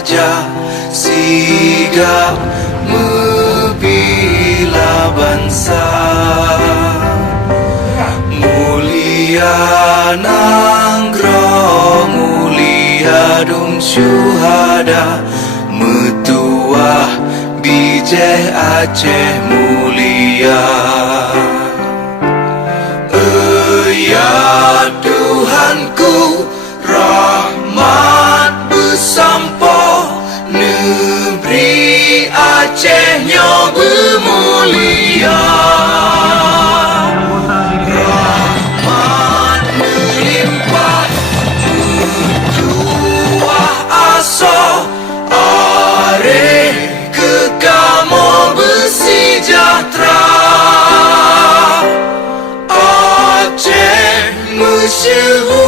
raja sigap membela bangsa. Mulia nanggroh, mulia dum syuhada, metuah bijih Aceh mulia. Ya Tuhanku, rahmat bersampo, negeri Aceh nyo bermulia. Rahmat melimpah, tuah aso, areh kekamo bersejahtera. Aceh masyhur.